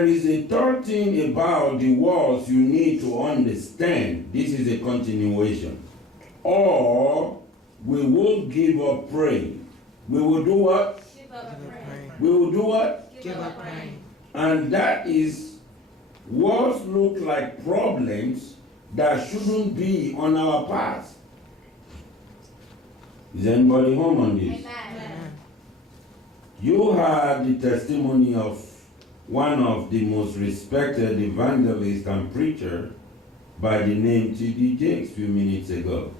There is a third thing about the words you need to understand. This is a continuation. Or we will give up praying. We will do what? Give up praying. We will do what? Give up praying. And that is what look like problems that shouldn't be on our path. Is anybody home on this? Amen. You heard the testimony of one of the most respected evangelists and preacher by the name T.D. Jakes a few minutes ago.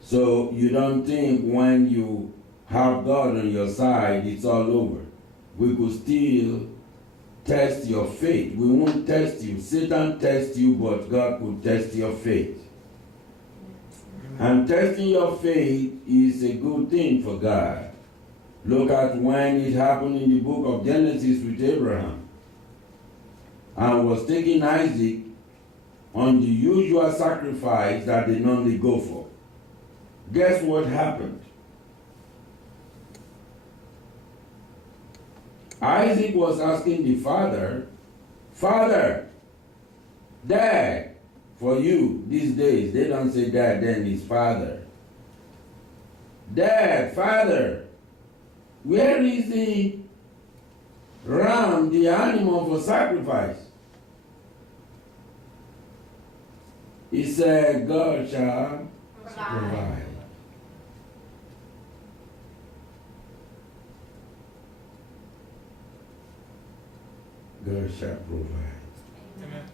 So you don't think when you have God on your side, it's all over. We could still test your faith. We won't test you. Satan tests you, but God could test your faith. And testing your faith is a good thing for God. Look at when it happened in the book of Genesis with Abraham. And was taking Isaac on the usual sacrifice that they normally go for. Guess what happened? Isaac was asking the father, Father, Dad, for you these days, they don't say dad, then it's father. Dad, Father, where is the ram, the animal for sacrifice? He said, God shall provide. God shall provide. Amen.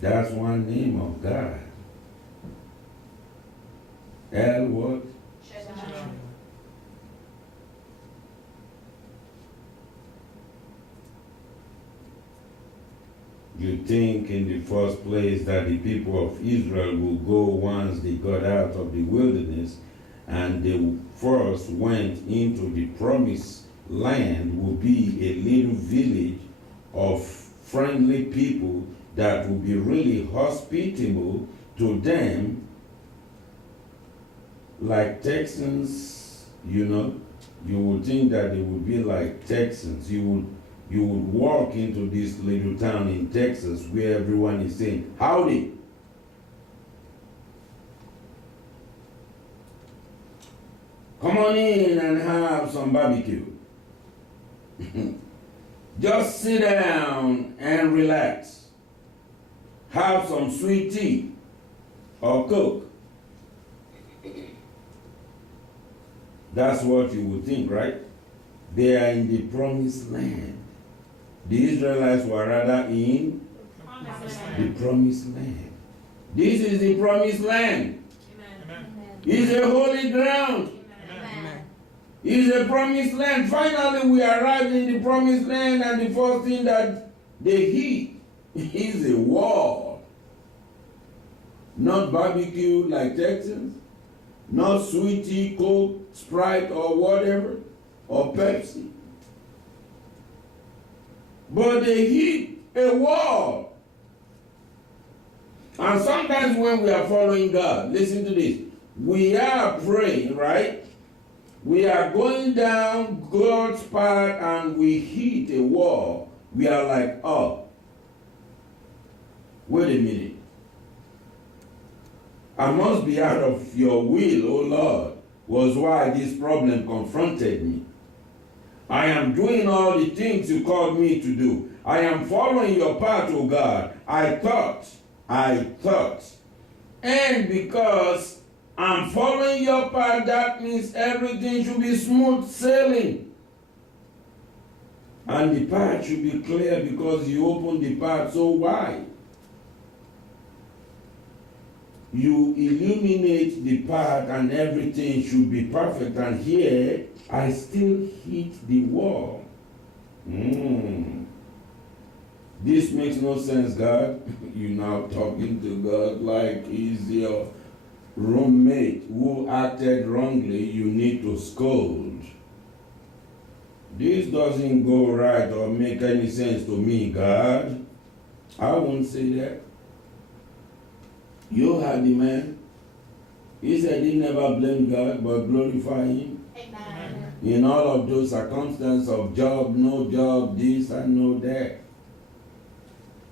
That's one name of God. El what? Shalom. You think in the first place that the people of Israel will go once they got out of the wilderness and they first went into the promised land will be a little village of friendly people that will be really hospitable to them, like Texans, you know. You would think that they would be like Texans. You would walk into this little town in Texas where everyone is saying, howdy. Come on in and have some barbecue. Just sit down and relax. Have some sweet tea or Coke. That's what you would think, right? They are in the promised land. The Israelites were rather in the promised land. This is the promised land. Amen. It's a holy ground. Amen. It's a promised land. Finally, we arrived in the promised land, and the first thing that they hit is a wall. Not barbecue like Texans, not sweet tea, Coke, Sprite, or whatever, or Pepsi. But they hit a wall. And sometimes when we are following God, listen to this, we are praying, right? We are going down God's path and we hit a wall. We are like, oh, wait a minute. I must be out of your will, O Lord, was why this problem confronted me. I am doing all the things you called me to do. I am following your path, O God. I thought. And because I'm following your path, that means everything should be smooth sailing. And the path should be clear because you opened the path so wide. You illuminate the path and everything should be perfect. And here, I still hit the wall. This makes no sense, God. You're now talking to God like he's your roommate who acted wrongly. You need to scold. This doesn't go right or make any sense to me, God. I won't say that. You heard the man. He said he never blamed God but glorify him. Amen. in all of those circumstances of job, no job, this and no that.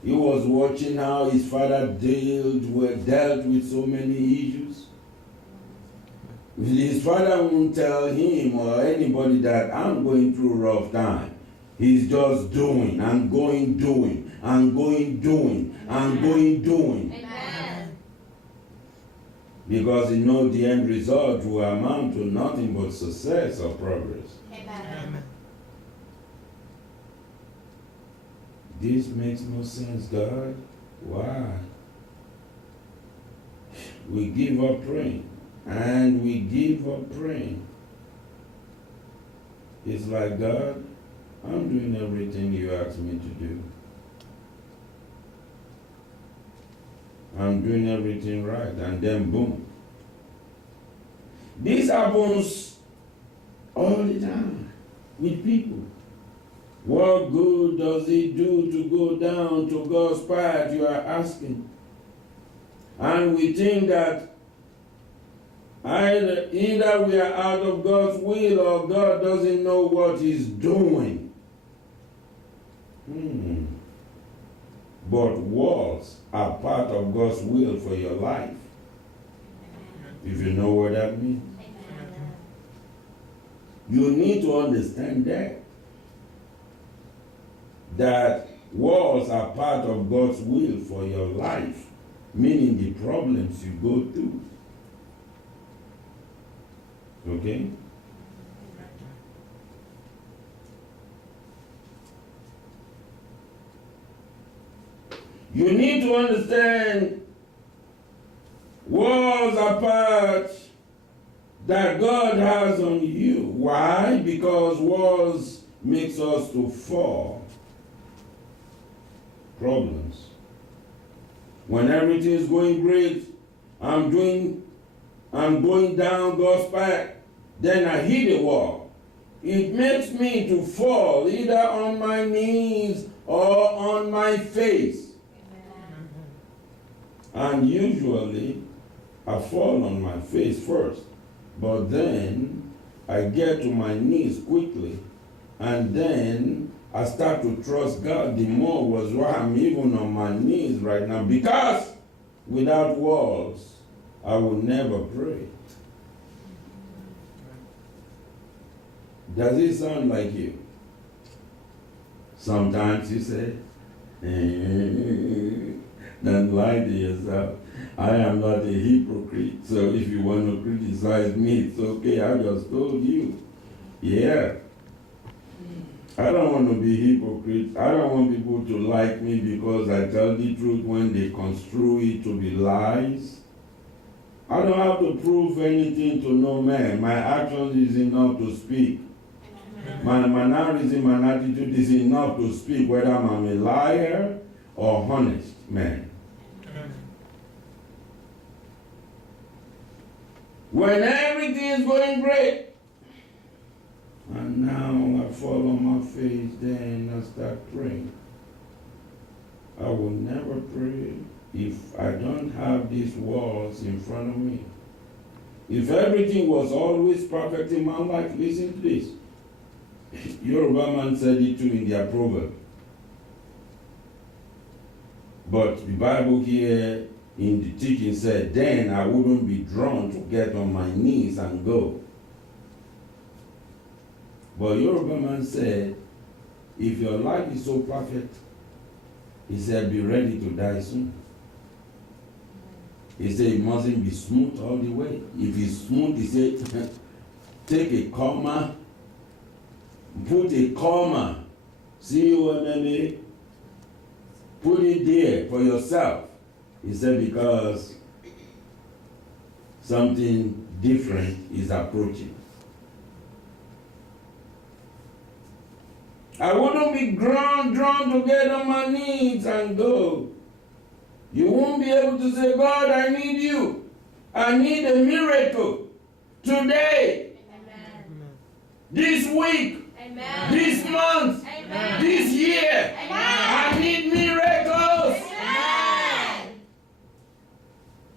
He was watching how his father dealt with so many issues. His father won't tell him or anybody that I'm going through a rough time. He's just doing and doing and doing. Amen. Because he knows the end result will amount to nothing but success or progress. Amen. This makes no sense, God. Why? We give up praying. And we give up praying. It's like, God, I'm doing everything you asked me to do. I'm doing everything right. And then boom. This happens all the time with people. What good does it do to go down to God's path, you are asking? And we think that either we are out of God's will or God doesn't know what he's doing. But wars are part of God's will for your life. If you know what that means. You need to understand that wars are part of God's will for your life, meaning the problems you go through. Okay? You need to understand wars are part that God has on you. Why? Because wars makes us to fall. Problems. When everything is going great, I'm going down God's path, then I hit a wall. It makes me to fall either on my knees or on my face. And usually I fall on my face first, but then I get to my knees quickly, and then I start to trust God the more, was why I'm even on my knees right now, because without walls I will never pray. Does it sound like you? Sometimes you say, don't lie to yourself. I am not a hypocrite, so if you want to criticize me, it's okay. I just told you. Yeah. I don't want to be hypocrite. I don't want people to like me because I tell the truth when they construe it to be lies. I don't have to prove anything to no man. My actions is enough to speak. My mannerism and attitude is enough to speak whether I'm a liar or honest man. When everything is going great, and now I fall on my face, then I start praying. I will never pray if I don't have these walls in front of me. If everything was always perfect in my life, listen to this. Yoruba man said it too in their proverb. But the Bible here in the teaching said, then I wouldn't be drawn to get on my knees and go. But Yoruba man said, if your life is so perfect, he said, be ready to die soon. He said, it mustn't be smooth all the way. If it's smooth, he said, take a comma, put a comma, C-O-M-M-A, put it there for yourself. He said, because something different is approaching. I wouldn't be drawn to get on my knees and go. You won't be able to say, God, I need you. I need a miracle today, Amen. this week, Amen. this month, Amen. this year. Amen. I need miracles. Amen.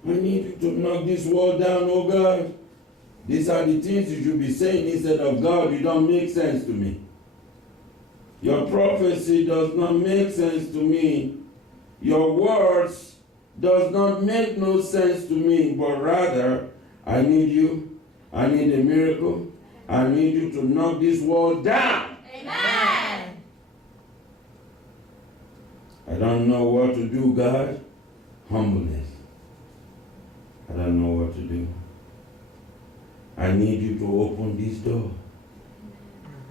I need you to knock this wall down, oh God. These are the things you should be saying instead of, God, you don't make sense to me. Your prophecy does not make sense to me. Your words does not make no sense to me, but rather, I need you. I need a miracle. I need you to knock this wall down. Amen. I don't know what to do, God. Humbleness. I don't know what to do. I need you to open this door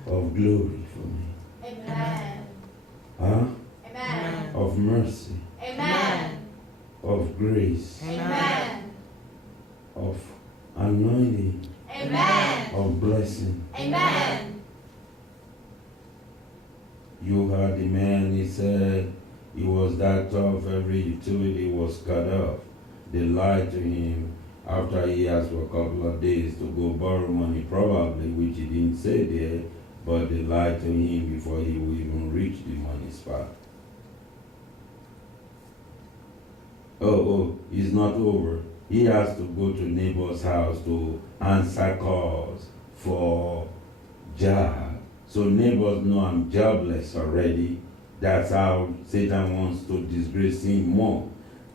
of glory for me. Amen. Huh? Amen. Of mercy. Amen. Of grace. Amen. Of anointing. Amen. Of blessing. Amen. You heard the man, he said he was that tough, every utility was cut off. They lied to him after he asked for a couple of days to go borrow money, probably, which he didn't say there, but they lied to him before he would even reach the money spot. Oh, it's not over. He has to go to neighbor's house to answer calls for job. So neighbors know I'm jobless already. That's how Satan wants to disgrace him more.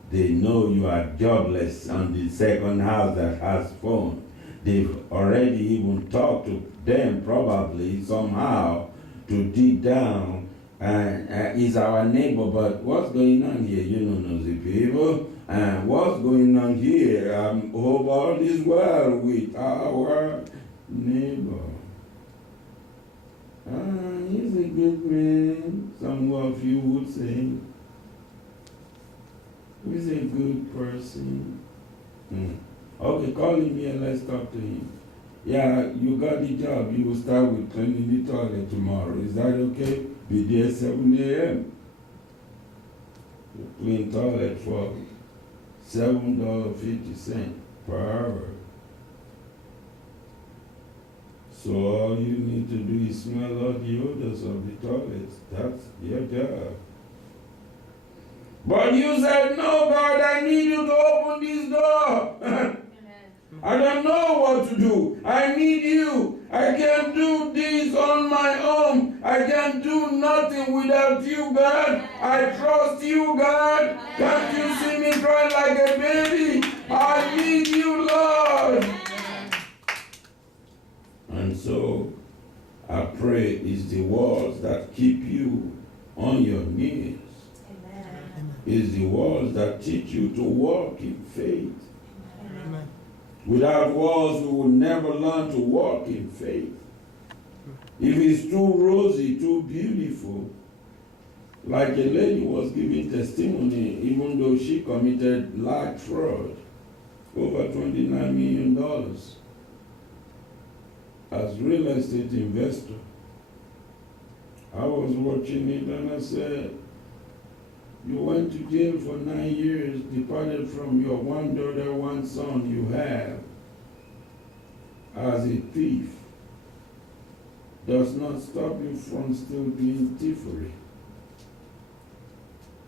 They know you are jobless on the second house that has phone. They've already even talked to them probably somehow to dig down. And he's our neighbor, but what's going on here? You don't know the people. And what's going on here? Hope all is well with our neighbor. He's a good man, some of you would say. He's a good person. Okay, call him here, let's talk to him. Yeah, you got the job. You will start with cleaning the toilet tomorrow. Is that okay? Be there 7 a.m. You clean toilet for $7.50 per hour. So all you need to do is smell out the odors of the toilets. That's your job. But you said, no, God, I need you to open this door. I don't know what to do. I need you. I can't do this on my own. I can't do nothing without you, God. I trust you, God. Can't you see me crying like a baby? I need you, Lord. And so I pray it's the walls that keep you on your knees. It's the walls that teach you to walk in faith. Amen. Without walls, we will never learn to walk in faith. If it's too rosy, too beautiful, like a lady was giving testimony, even though she committed large fraud, over $29 million, as real estate investor. I was watching it and I said, you went to jail for 9 years, departed from your one daughter, one son you have as a thief. Does not stop you from still being thievery.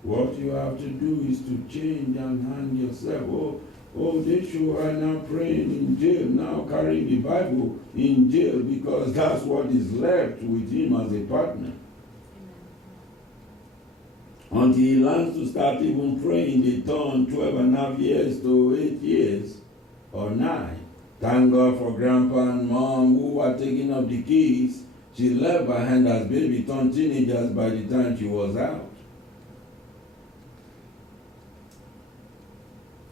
What you have to do is to change and hand yourself. Oh, they show her now praying in jail, now carrying the Bible in jail because that's what is left with him as a partner. Until he learns to start even praying, they turn 12.5 years to 8 years or 9. Thank God for grandpa and mom who were taking up the keys. She left behind as baby, turned teenagers by the time she was out.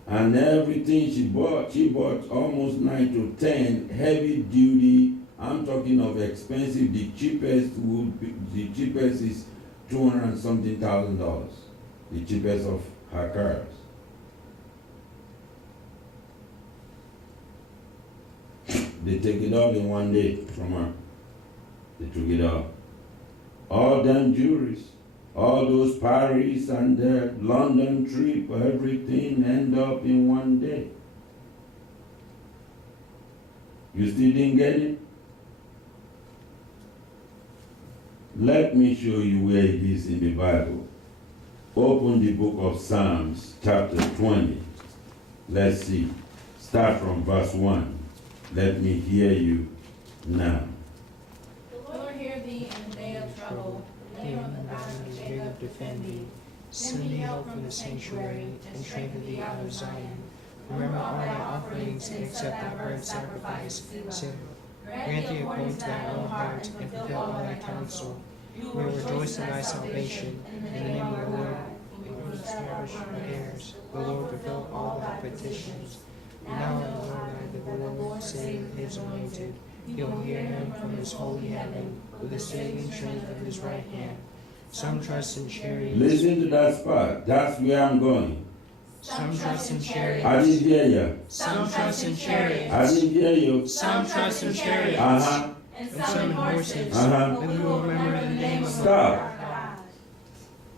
And everything she bought almost 9 to 10 heavy duty. I'm talking of expensive. The cheapest is $200 and something thousand. The cheapest of her cars. They take it all in one day from her. They took it all. All them jewelries, all those Paris and their London trip, everything end up in one day. You still didn't get it? Let me show you where it is in the Bible. Open the book of Psalms, chapter 20. Let's see. Start from verse 1. Let me hear you now. The Lord hear thee in the day of trouble. The name of the God of Jacob defend thee. Send thee help from the sanctuary, and strengthen thee out of Zion. Remember all thy offerings, and accept thy burnt sacrifice. Selah. Grant thee according to thy own heart, and fulfill all thy counsel. We will rejoice in thy salvation. In the name of the Lord, we will establish affairs. The Lord fulfill all thy petitions. Now, O Lord, that the Lord save his anointed. He will hear him from his holy heaven with the saving strength of his right hand. Some trust in chariots. Listen to that spot. That's where I'm going. Some trust in chariots. I didn't hear you. Some trust in chariots. I didn't hear you. Some trust in chariots. Uh-huh. And some in horses. Uh-huh. But we will remember the name of the Stop. Lord our God.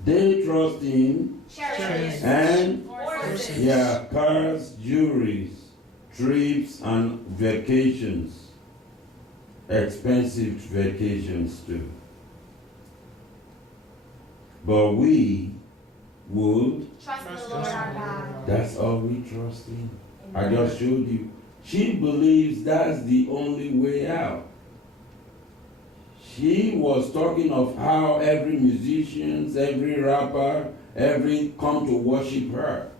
They trust in Chariots. and Horses. yeah, cars, jewelries, trips, and vacations. Expensive vacations too. But we would, Trust the Lord our God. that's all we trust in. I just showed you. She believes that's the only way out. She was talking of how every musician, every rapper, every come to worship her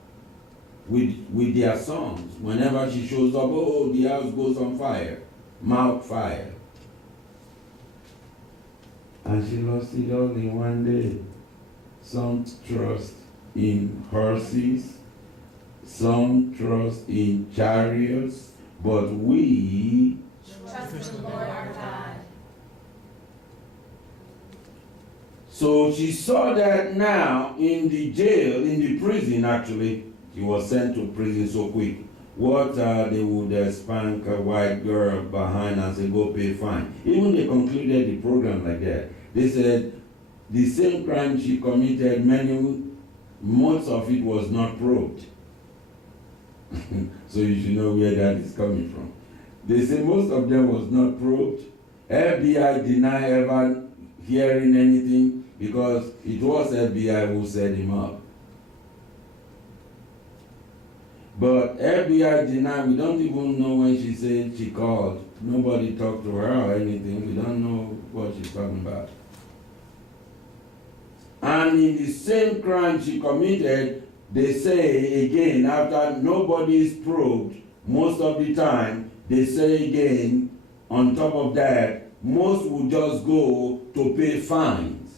with their songs. Whenever she shows up, oh, the house goes on fire, mouth fire. And she lost it all in one day. Some trust in horses, some trust in chariots, but we Trust the Lord our God. So she saw that now in the jail, in the prison actually, she was sent to prison so quick. What they would spank a white girl behind and say, go pay fine. Even they concluded the program like that. They said the same crime she committed, most of it was not probed. So you should know where that is coming from. They say most of them was not probed. FBI deny ever hearing anything because it was FBI who set him up. But FBI deny, we don't even know when she said she called. Nobody talked to her or anything. We don't know what she's talking about. And in the same crime she committed, they say again, after nobody is probed, most of the time, they say again, on top of that, most will just go to pay fines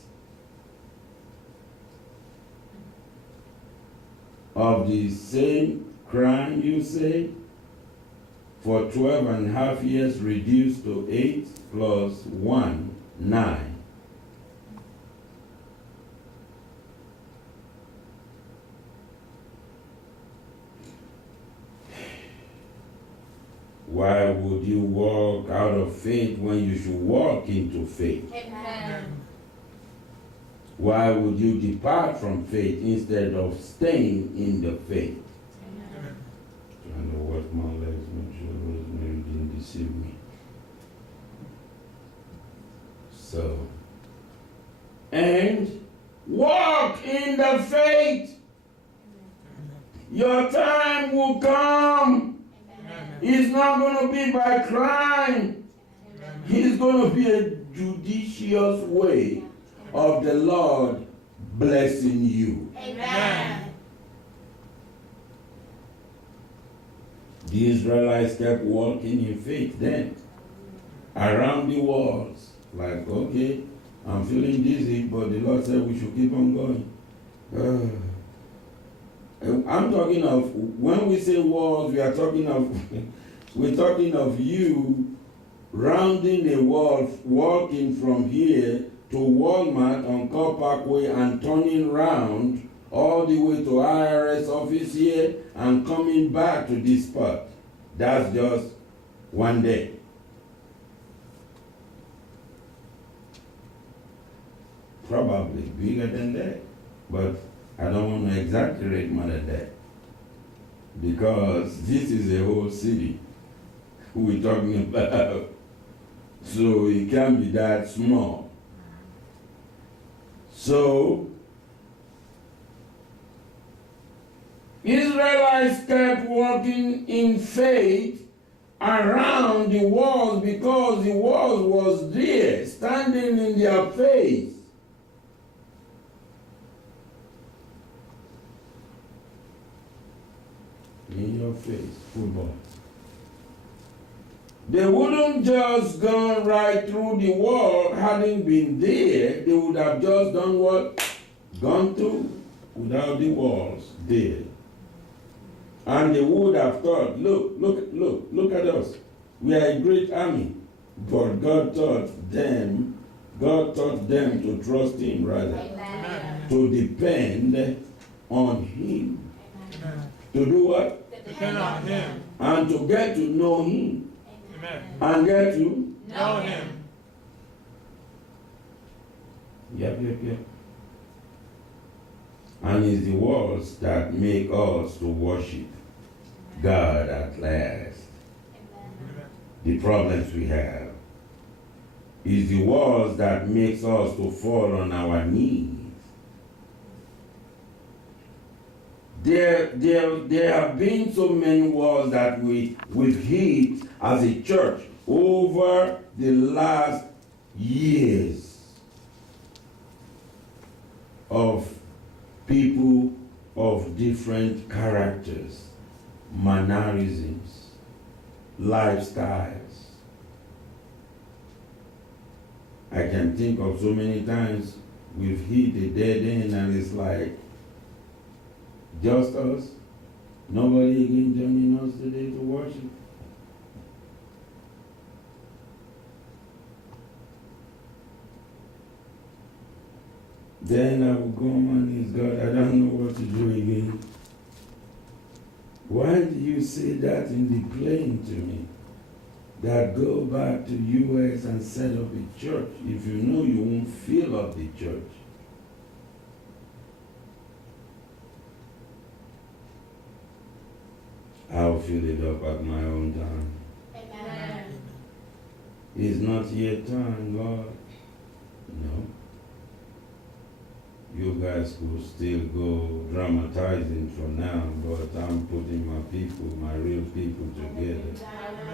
of the same crime, you say, for 12 and a half years reduced to 8 plus 1, 9. Why would you walk out of faith when you should walk into faith? Amen. Why would you depart from faith instead of staying in the faith? Amen. Trying to work my legs, make sure Rosemary didn't deceive me. So, and walk in the faith. Your time will come. It's not going to be by crime. It's going to be a judicious way of the Lord blessing you. Amen. The Israelites kept walking in faith then, around the walls. Like, okay, I'm feeling dizzy, but the Lord said we should keep on going. I'm talking of, when we say walls, we are talking of, we're talking of you rounding a wall, walking from here to Walmart on Car Parkway and turning round all the way to IRS office here and coming back to this spot. That's just one day. Probably bigger than that, but I don't want to exaggerate more than that, because this is a whole city we're talking about, so it can't be that small. So, Israelites kept walking in faith around the walls because the walls was there, standing in their face. In your face, football. They wouldn't just gone right through the wall, hadn't been there. They would have just done what? Gone through without the walls there. And they would have thought, look at us. We are a great army. But God taught them to trust Him rather. Amen. To depend on Him. Amen. To do what? Depend on Him. And to get to know Him. Amen. And get to know Him. Yep. And it's the walls that make us to worship God at last. Amen. The problems we have is the walls that makes us to fall on our knees. There have been so many walls that we've hit as a church over the last years of people of different characters, mannerisms, lifestyles. I can think of so many times we've hit a dead end and it's like, just us, nobody again joining us today to worship. Then I will go on, is God, I don't know what to do again. Why do you say that in the plane to me? That go back to US and set up a church if you know you won't fill up the church. I'll fill it up at my own time. Amen. It's not yet time, Lord. No. You guys could still go dramatizing for now, but I'm putting my people, my real people together.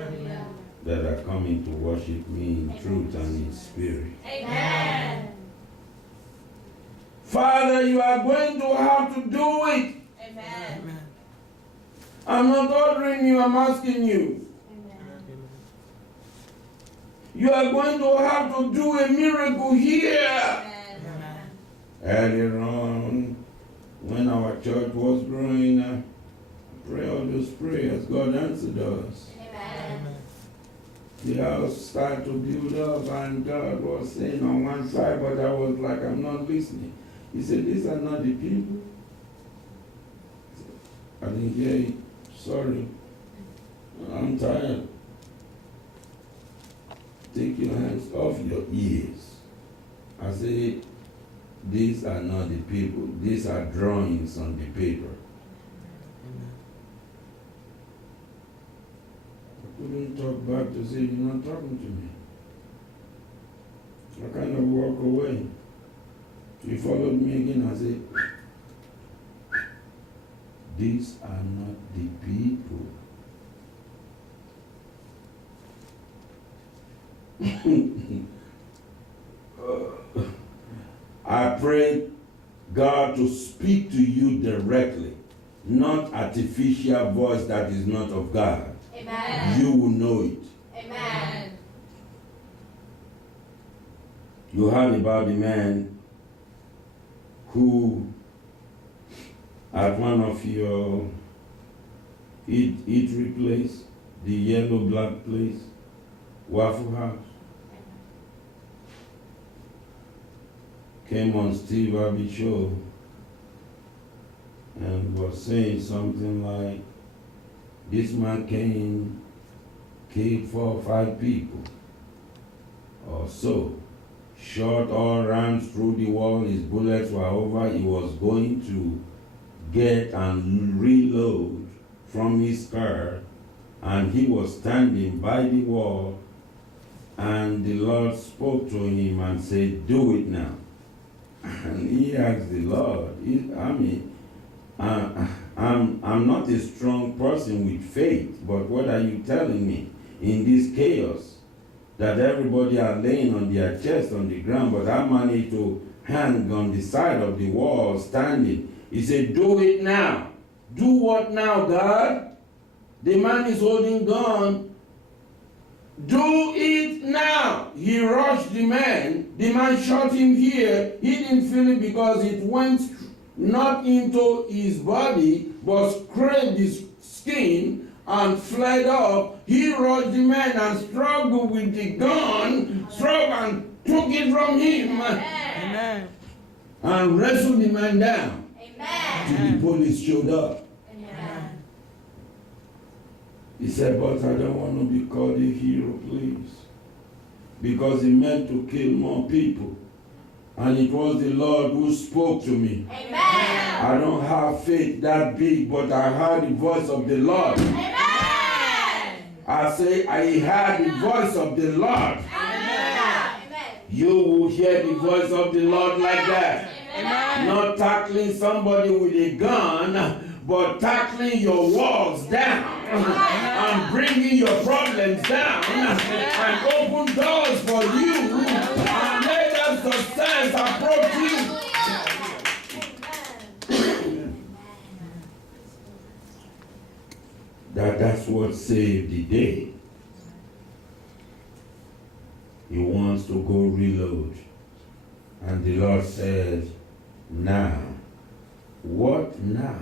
Amen. That are coming to worship me in truth and in spirit. Amen. Father, you are going to have to do it. Amen. I'm not ordering you, I'm asking you. Amen. You are going to have to do a miracle here. Amen. Earlier on, when our church was growing, I pray all those prayers, God answered us. Amen. The house started to build up and God was saying on one side, but I was like, I'm not listening. He said, these are not the people. I didn't hear it. Sorry. I'm tired. Take your hands off your ears. I say, these are not the people. These are drawings on the paper. I couldn't talk back to say, you're not talking to me. I kind of walk away. He followed me again and said, these are not the people. I pray God to speak to you directly, not artificial voice that is not of God. Amen. You will know it. Amen. You heard about the man who at one of your eatery place, the yellow black place, Waffle House, came on Steve Harvey show and was saying something like, this man came, killed 4 or 5 people or so, shot all rounds through the wall, his bullets were over, he was going to get and reload from his car, and he was standing by the wall, and the Lord spoke to him and said, do it now. And he asked the Lord, I'm not a strong person with faith, but what are you telling me? in this chaos that everybody are laying on their chest on the ground, but I managed to hang on the side of the wall standing. He said, do it now. Do what now, God? The man is holding gun. Do it now. He rushed the man. The man shot him here. He didn't feel it because it went not into his body, but scraped his skin and fled off. He rushed the man and struggled with the gun, struggled and took it from him. Amen. And wrestled the man down. Amen. Till the police showed up. Amen. He said, but I don't want to be called a hero, please. Because he meant to kill more people. And it was the Lord who spoke to me. Amen. I don't have faith that big, but I heard the voice of the Lord. Amen. I say, I heard the voice of the Lord. Amen. You will hear the voice of the Lord like that. Amen. Not tackling somebody with a gun, but tackling your walls down and bringing your problems down and open doors for you and let that success approach you. That's what saved the day. He wants to go reload. And the Lord says, now. What now?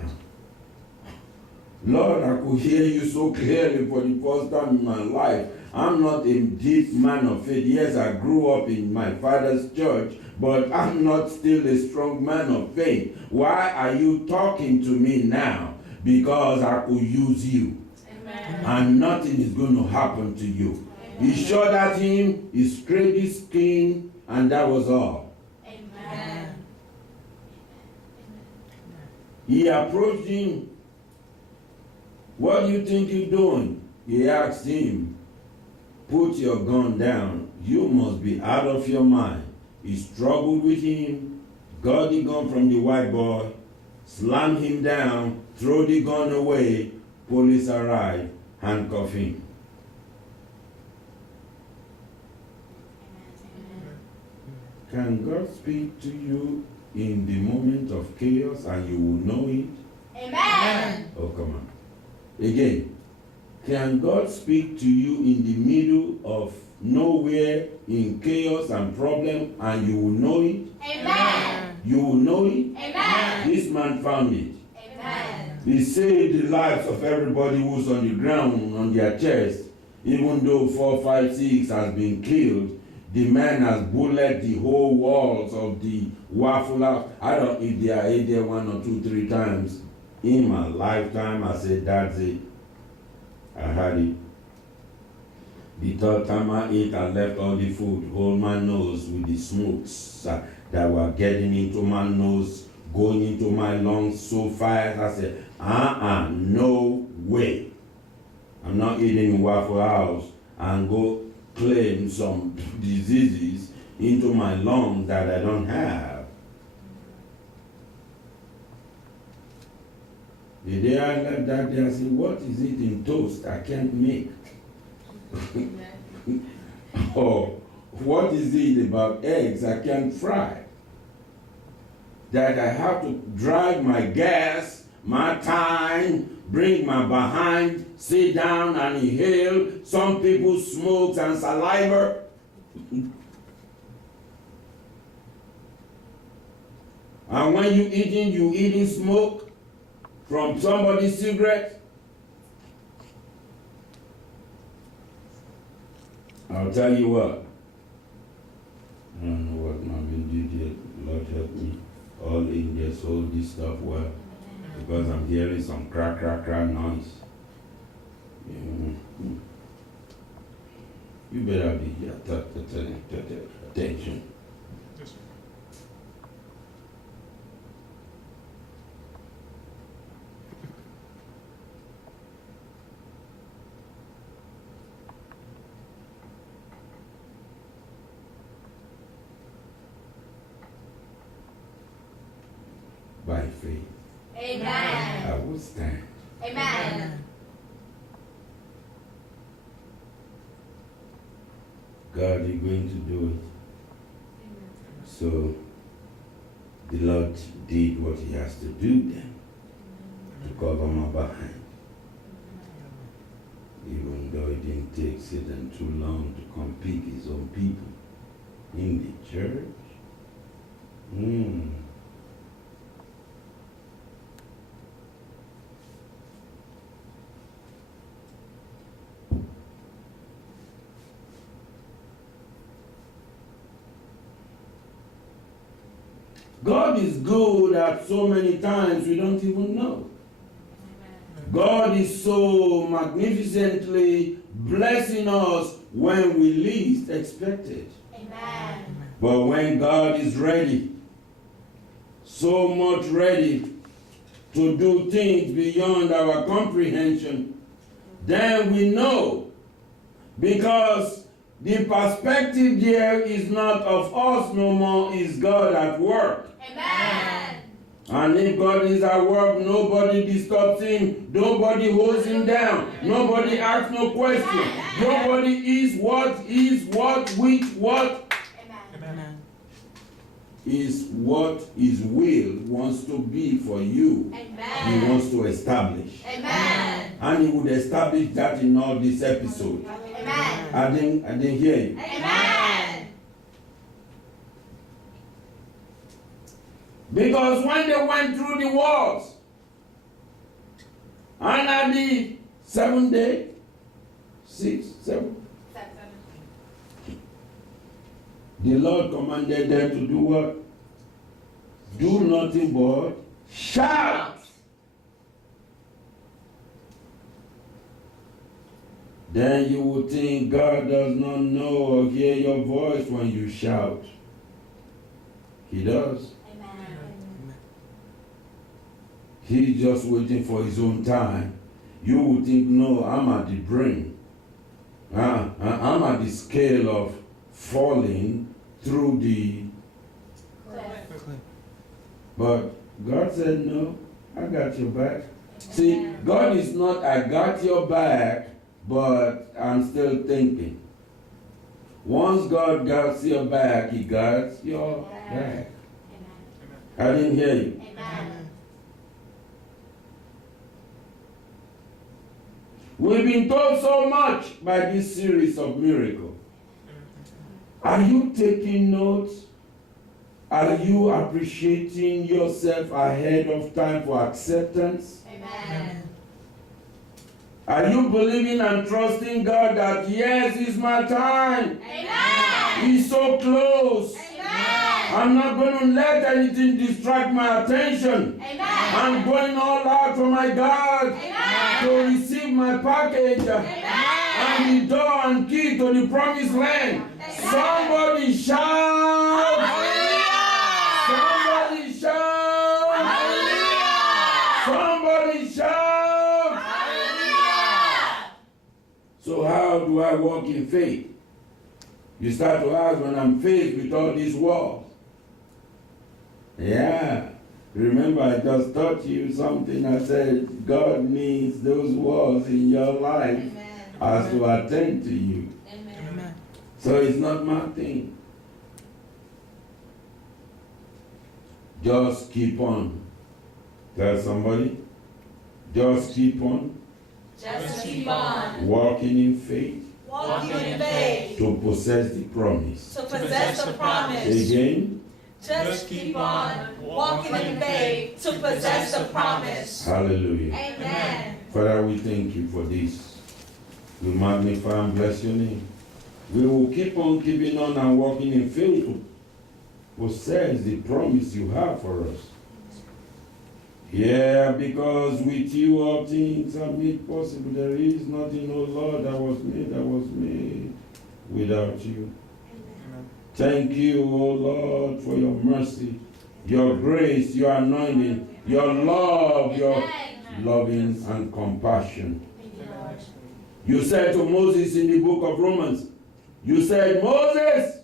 Lord, I could hear you so clearly for the first time in my life. I'm not a deep man of faith. Yes, I grew up in my father's church, but I'm not still a strong man of faith. Why are you talking to me now? Because I could use you. Amen. And nothing is going to happen to you. He shot at him, he scraped his skin, and that was all. Amen. He approached him. What do you think you're doing? He asked him, put your gun down. You must be out of your mind. He struggled with him, got the gun from the white boy, slammed him down, threw the gun away. Police arrived, handcuffed him. Can God speak to you in the moment of chaos and you will know it? Amen. Oh, come on. Again, can God speak to you in the middle of nowhere, in chaos and problem, and you will know it? Amen. You will know it? Amen. This man found it. Amen. He saved the lives of everybody who's on the ground, on their chest. Even though 4, 5, 6 has been killed, the man has bullet the whole walls of the Waffle House. I don't know if they are ate there 1 or 2, 3 times. In my lifetime, I said, that's it. I had it. The third time I ate, I left all the food, hold my nose with the smokes that were getting into my nose, going into my lungs so fast. I said, no way. I'm not eating in Waffle House and go claim some diseases into my lungs that I don't have. The day I left that day, I said, what is it in toast I can't make? Or what is it about eggs I can't fry? That I have to drag my gas, my time, bring my behind, sit down and inhale. Some people smoke and saliva. And when you eating smoke from somebody's cigarette. I'll tell you what. I don't know what Marvin did yet. Lord help me. All Indians hold this stuff well. Because I'm hearing some crack noise. You better be here. Attention. Yes, sir. By faith, Amen. I will stand. Amen. God is going to do it. So the Lord did what he has to do then to cover my behind. Even though it didn't take Satan too long to come pick his own people in the church. God is good at so many times we don't even know. God is so magnificently blessing us when we least expect it. Amen. But when God is ready, so much ready to do things beyond our comprehension, then we know, because the perspective there is not of us no more, is God at work. Amen. And if God is at work, nobody disturbs him, nobody holds him down, nobody asks no question, nobody is what, which, what. Amen. Is what his will wants to be for you. Amen. He wants to establish. Amen. And he would establish that in all this episode. Amen. I didn't hear you. Amen. Because when they went through the walls, and at the 7th day, 6, 7, the Lord commanded them to do what? Do nothing but shout. Then you would think God does not know or hear your voice when you shout. He does. He's just waiting for his own time. You would think, no, I'm at the brink. I'm at the scale of falling through the cliff. But God said, no, I got your back. See, God is not, I got your back, but I'm still thinking. Once God got your back, he got your back. I didn't hear you. Amen. We've been told so much by this series of miracles. Are you taking notes? Are you appreciating yourself ahead of time for acceptance? Amen. Are you believing and trusting God that yes, it's my time? Amen. He's so close. Amen. I'm not going to let anything distract my attention. Amen. I'm going all out for my God to receive my package and the door and key to the promised land. Somebody shout! Somebody shout! Somebody shout! So how do I walk in faith? You start to ask when I'm faced with all these walls. Yeah. Remember, I just taught you something. I said, God needs those walls in your life as to attend to you. Amen. So it's not my thing. Just keep on. Tell somebody. Just keep on. Just keep on. Walking in faith. Walking in faith. To possess the promise. To possess the promise. Again. Just keep on. Walking in faith. To possess the promise. Hallelujah. Amen. Father, we thank you for this. We magnify and bless your name. We will keep on keeping on and walking in faith to possess the promise you have for us. Yeah, because with you all things are made possible. There is nothing, oh Lord, that was made without you. Thank you, oh Lord, for your mercy, your grace, your anointing, your love, your loving and compassion. You said to Moses in the book of Romans, you said, Moses,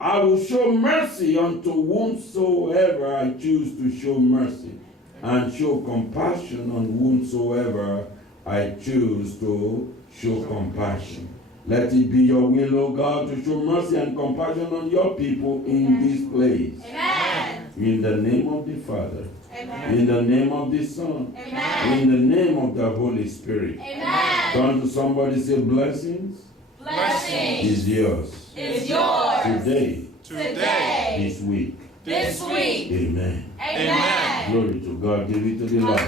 I will show mercy unto whomsoever I choose to show mercy, and show compassion on whomsoever I choose to show compassion. Let it be your will, O God, to show mercy and compassion on your people in this place. Amen. In the name of the Father, Amen. in the name of the Son, Amen. in the name of the Holy Spirit. Amen. Turn to somebody, say, blessings Blessings is yours. is yours Today, today, this week. this week. Amen. Amen. Glory to God. Give it to the Lord.